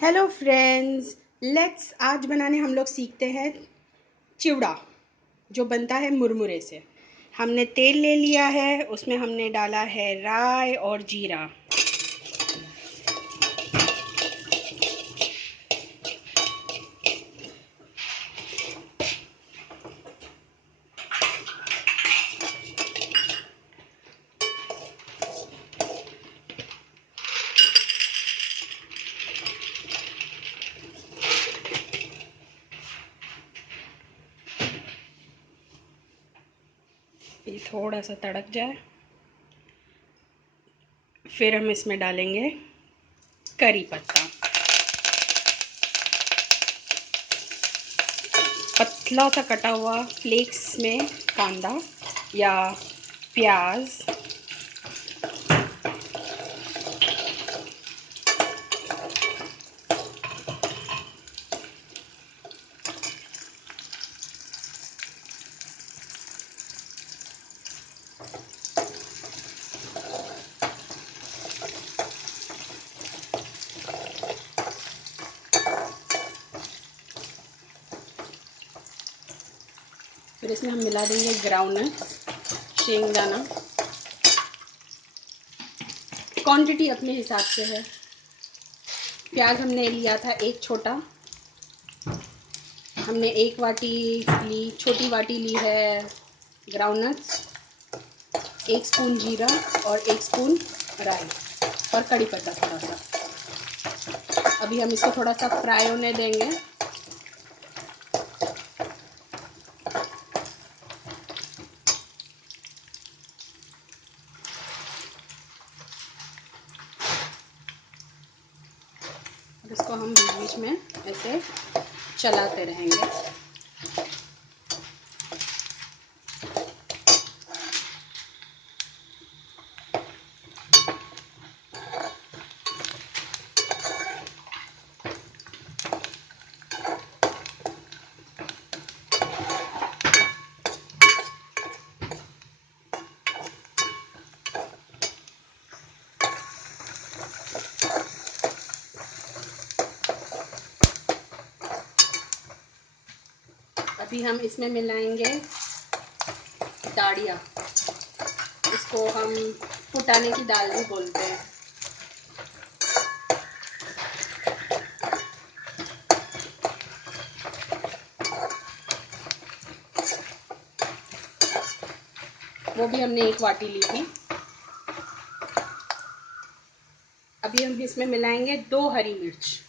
Hello friends. Let's आज बनाने हम लोग सीखते हैं चिवड़ा, जो बनता है मुरमुरे से। हमने तेल ले लिया है, उसमें हमने डाला है राई और जीरा। ये थोड़ा सा तड़क जाए, फिर हम इसमें डालेंगे करी पत्ता, पतला सा कटा हुआ फ्लेक्स में कांदा या प्याज, फिर इसमें हम मिला देंगे ग्राउंडनट, शेंगदाना। क्वांटिटी अपने हिसाब से है। प्याज हमने लिया था एक छोटा, हमने एक वाटी ली, छोटी वाटी ली है ग्राउंडनट्स, एक स्पून जीरा और एक स्पून राई और कड़ी पत्ता थोड़ा सा। अभी हम इसको थोड़ा सा फ्राई होने देंगे। और इसको हम बीच बीच में ऐसे चलाते रहेंगे। अभी हम इसमें मिलाएंगे दाड़िया, इसको हम फुटाने की दाल भी बोलते हैं। वो भी हमने एक वाटी ली थी। अभी हम इसमें मिलाएंगे 2 हरी मिर्च।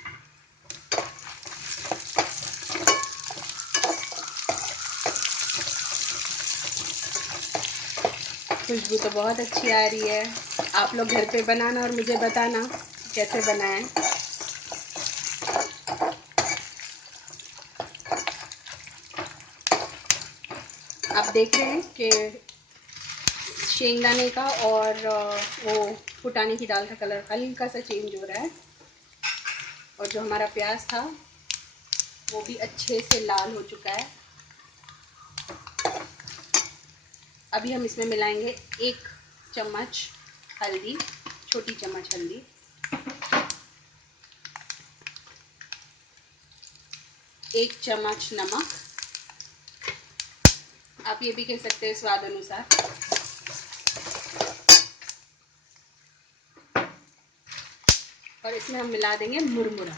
खुशबू तो बहुत अच्छी आ रही है। आप लोग घर पे बनाना और मुझे बताना कैसे बनाएं। आप देख रहे हैं कि शेंगदाने का और वो फुटाने की दाल का कलर हल्का सा चेंज हो रहा है, और जो हमारा प्याज था वो भी अच्छे से लाल हो चुका है। अभी हम इसमें मिलाएंगे 1 चम्मच हल्दी, छोटी चम्मच हल्दी, 1 चम्मच नमक, आप ये भी कह सकते हैं स्वाद अनुसार, और इसमें हम मिला देंगे मुरमुरा।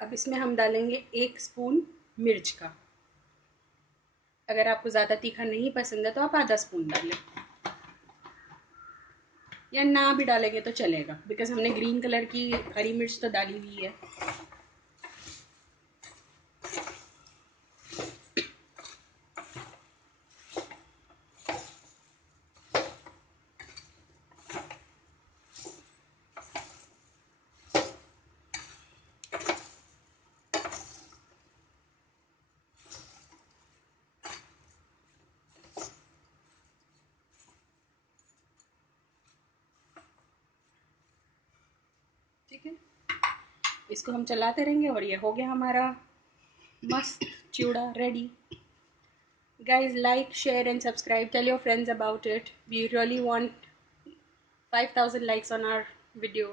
अब इसमें हम डालेंगे 1 स्पून मिर्च का। अगर आपको ज़्यादा तीखा नहीं पसंद है तो आप आधा स्पून डालें, या ना भी डालेंगे तो चलेगा, बिकॉज हमने ग्रीन कलर की हरी मिर्च तो डाली हुई है। ठीक है, इसको हम चलाते रहेंगे और ये हो गया हमारा मस्त चिवड़ा ready. Guys, like, share and subscribe. Tell your friends about it. We really want 5,000 likes on our video.